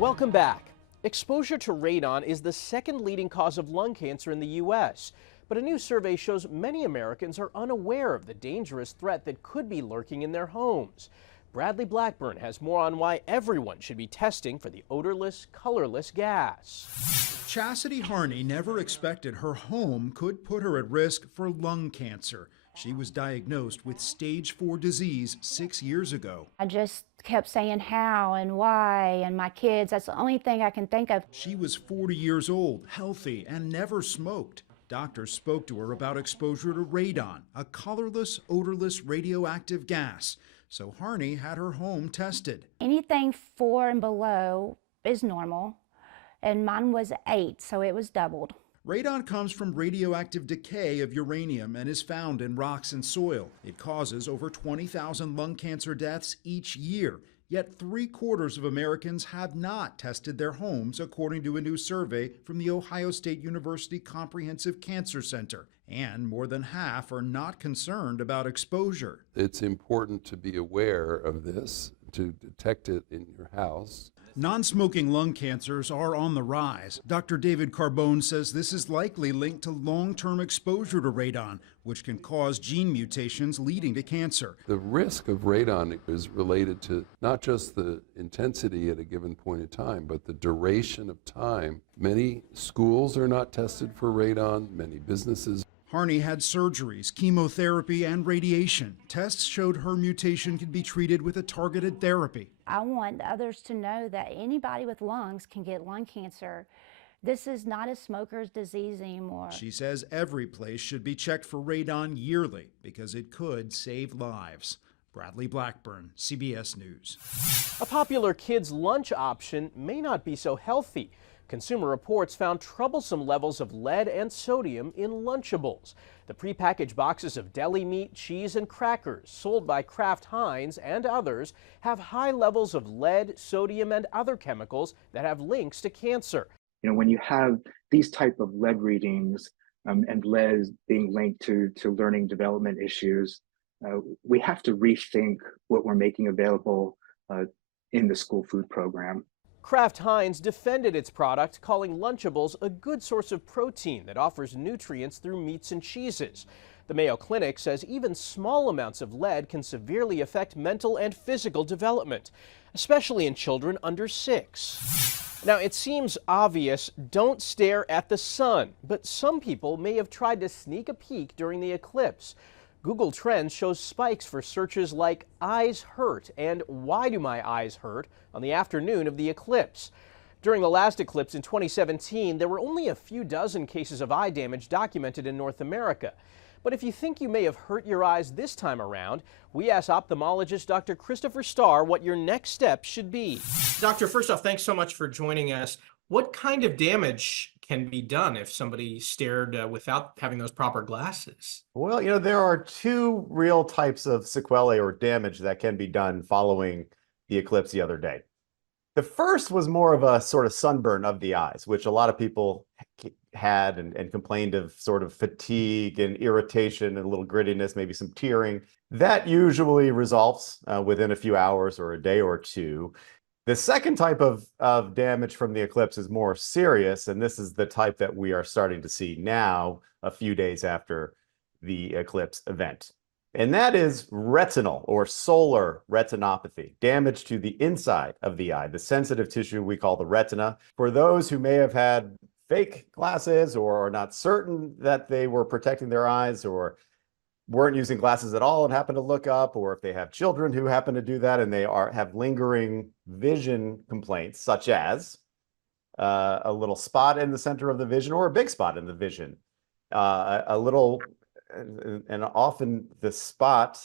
Welcome back. Exposure to radon is the second leading cause of lung cancer in the U.S., but a new survey shows many Americans are unaware of the dangerous threat that could be lurking in their homes. Bradley Blackburn has more on why everyone should be testing for the odorless, colorless gas. Chastity Harney never expected her home could put her at risk for lung cancer. She was diagnosed with stage 4 disease 6 years ago. I just kept saying how and why, and my kids, that's the only thing I can think of. She was 40 years old, healthy, and never smoked. Doctors spoke to her about exposure to radon, a colorless, odorless radioactive gas. So Harney had her home tested. Anything 4 and below is normal, and mine was 8, so it was doubled. Radon comes from radioactive decay of uranium and is found in rocks and soil. It causes over 20,000 lung cancer deaths each year. Yet 3/4 of Americans have not tested their homes, according to a new survey from the Ohio State University Comprehensive Cancer Center. And more than half are not concerned about exposure. It's important to be aware of this, to detect it in your house. Non-smoking lung cancers are on the rise. Dr. David Carbone says this is likely linked to long-term exposure to radon, which can cause gene mutations leading to cancer. The risk of radon is related to not just the intensity at a given point in time, but the duration of time. Many schools are not tested for radon, many businesses. Harney had surgeries, chemotherapy, and radiation. Tests showed her mutation could be treated with a targeted therapy. I want others to know that anybody with lungs can get lung cancer. This is not a smoker's disease anymore. She says every place should be checked for radon yearly because it could save lives. Bradley Blackburn, CBS News. A popular kids' lunch option may not be so healthy. Consumer Reports found troublesome levels of lead and sodium in Lunchables. The prepackaged boxes of deli meat, cheese, and crackers sold by Kraft Heinz and others have high levels of lead, sodium, and other chemicals that have links to cancer. When you have these type of lead readings and lead being linked to learning development issues, we have to rethink what we're making available in the school food program. Kraft Heinz defended its product, calling Lunchables a good source of protein that offers nutrients through meats and cheeses. The Mayo Clinic says even small amounts of lead can severely affect mental and physical development, especially in children under 6. Now, it seems obvious, don't stare at the sun, but some people may have tried to sneak a peek during the eclipse. Google Trends shows spikes for searches like eyes hurt and why do my eyes hurt on the afternoon of the eclipse. During the last eclipse in 2017, there were only a few dozen cases of eye damage documented in North America. But if you think you may have hurt your eyes this time around, we asked ophthalmologist Dr. Christopher Starr what your next step should be. Doctor, first off, thanks so much for joining us. What kind of damage can be done if somebody stared without having those proper glasses? Well, there are two real types of sequelae or damage that can be done following the eclipse the other day. The first was more of a sort of sunburn of the eyes, which a lot of people had and complained of sort of fatigue and irritation and a little grittiness, maybe some tearing. That usually resolves within a few hours or a day or two. The second type of damage from the eclipse is more serious, and this is the type that we are starting to see now, a few days after the eclipse event. And that is retinal or solar retinopathy, damage to the inside of the eye, the sensitive tissue we call the retina. For those who may have had fake glasses or are not certain that they were protecting their eyes or weren't using glasses at all and happen to look up, or if they have children who happen to do that and they have lingering vision complaints, such as a little spot in the center of the vision or a big spot in the vision, a little, and often the spot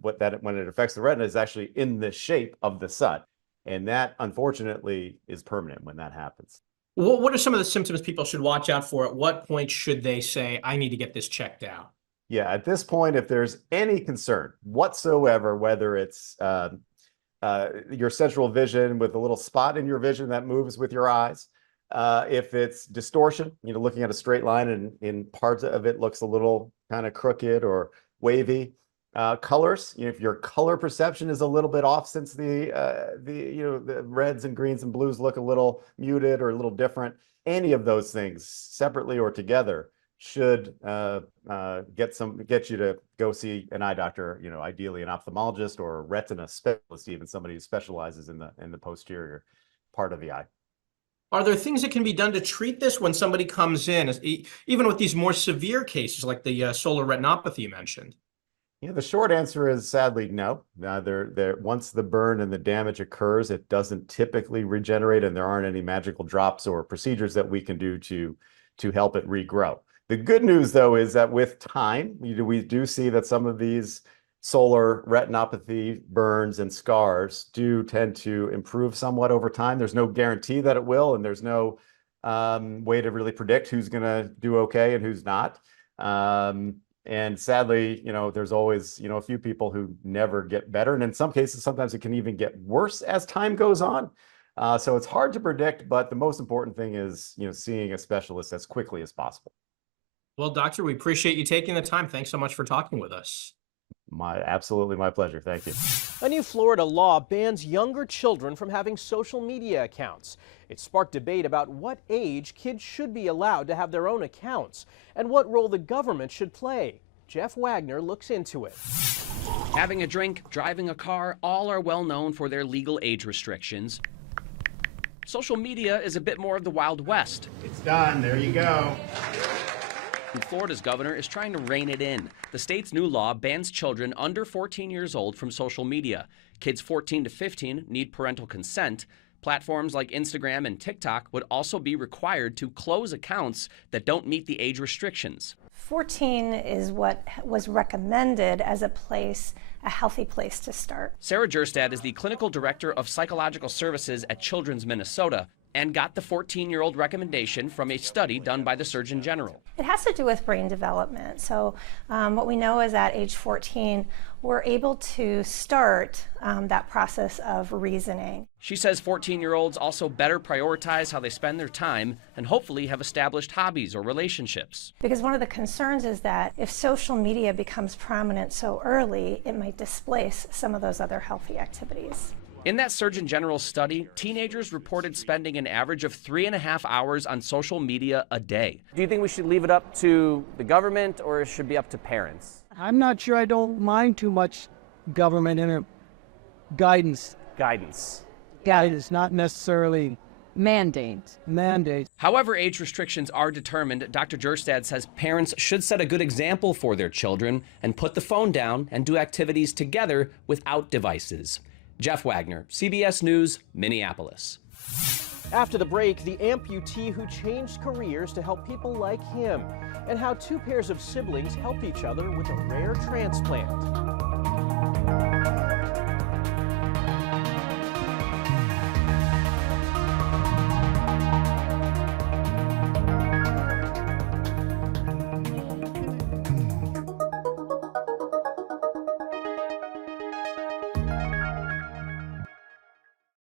when it affects the retina is actually in the shape of the sun, and that unfortunately is permanent when that happens. What are some of the symptoms people should watch out for? At what point should they say, I need to get this checked out? Yeah, at this point, if there's any concern whatsoever, whether it's your central vision with a little spot in your vision that moves with your eyes, if it's distortion, looking at a straight line and in parts of it looks a little kind of crooked or wavy, Colors, if your color perception is a little bit off, since the reds and greens and blues look a little muted or a little different, any of those things separately or together should get you to go see an eye doctor, ideally an ophthalmologist or a retina specialist, even somebody who specializes in the posterior part of the eye. Are there things that can be done to treat this when somebody comes in, even with these more severe cases like the solar retinopathy you mentioned? The short answer is sadly no. Once the burn and the damage occurs, it doesn't typically regenerate, and there aren't any magical drops or procedures that we can do to help it regrow. The good news, though, is that with time, we do see that some of these solar retinopathy burns and scars do tend to improve somewhat over time. There's no guarantee that it will, and there's no way to really predict who's going to do okay and who's not. And sadly, there's always, a few people who never get better. And in some cases, sometimes it can even get worse as time goes on. So it's hard to predict, but the most important thing is, seeing a specialist as quickly as possible. Well, doctor, we appreciate you taking the time. Thanks so much for talking with us. Absolutely my pleasure. Thank you. A new Florida law bans younger children from having social media accounts. It sparked debate about what age kids should be allowed to have their own accounts and what role the government should play. Jeff Wagner looks into it. Having a drink, driving a car, all are well known for their legal age restrictions. Social media is a bit more of the Wild West. It's done. There you go. And Florida's governor is trying to rein it in. The state's new law bans children under 14 years old from social media. Kids 14 to 15 need parental consent. Platforms like Instagram and TikTok would also be required to close accounts that don't meet the age restrictions. 14 is what was recommended as a healthy place to start. Sarah Jerstad is the clinical director of psychological services at Children's Minnesota and got the 14-year-old recommendation from a study done by the Surgeon General. It has to do with brain development. So what we know is at age 14, we're able to start that process of reasoning. She says 14-year-olds also better prioritize how they spend their time and hopefully have established hobbies or relationships. Because one of the concerns is that if social media becomes prominent so early, it might displace some of those other healthy activities. In that Surgeon General's study, teenagers reported spending an average of 3.5 hours on social media a day. Do you think we should leave it up to the government or it should be up to parents? I'm not sure. I don't mind too much government guidance. Guidance, Not necessarily mandate. However age restrictions are determined, Dr. Jerstad says parents should set a good example for their children and put the phone down and do activities together without devices. Jeff Wagner, CBS News, Minneapolis. After the break, the amputee who changed careers to help people like him, and how two pairs of siblings help each other with a rare transplant.